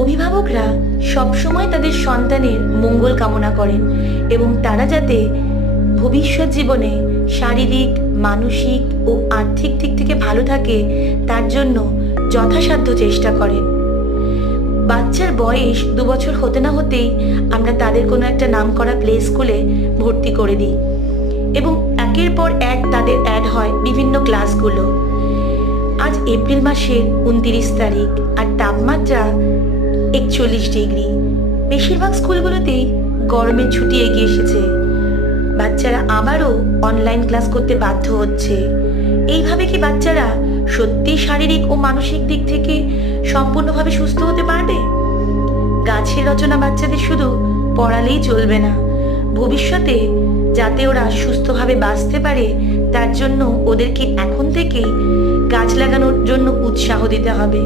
অভিভাবকরা সবসময় তাদের সন্তানের মঙ্গল কামনা করেন এবং তারা যাতে ভবিষ্যৎ জীবনে শারীরিক, মানসিক ও আর্থিক দিক থেকে ভালো থাকে তার জন্য যথাসাধ্য চেষ্টা করেন। বাচ্চার বয়স 2 বছর হতে না হতেই আমরা তাদের কোনো একটা নামকরা প্লে স্কুলে ভর্তি করে দিই এবং একের পর এক তাদের অ্যাড হয় বিভিন্ন ক্লাসগুলো। আজ এপ্রিল মাসের 29 তারিখ আর তাপমাত্রা 41 ডিগ্রি। বেশিরভাগ স্কুলগুলোতেই গরমের ছুটি এগিয়ে এসেছে। বাচ্চারা আবারও অনলাইন ক্লাস করতে বাধ্য হচ্ছে। এইভাবে কি বাচ্চারা সত্যি শারীরিক ও মানসিক দিক থেকে সম্পূর্ণভাবে সুস্থ হতে পারবে? গাছের রচনা বাচ্চাদের শুধু পড়ালেই চলবে না, ভবিষ্যতে যাতে ওরা সুস্থভাবে বাঁচতে পারে তার জন্য ওদেরকে এখন থেকেই গাছ লাগানোর জন্য উৎসাহ দিতে হবে।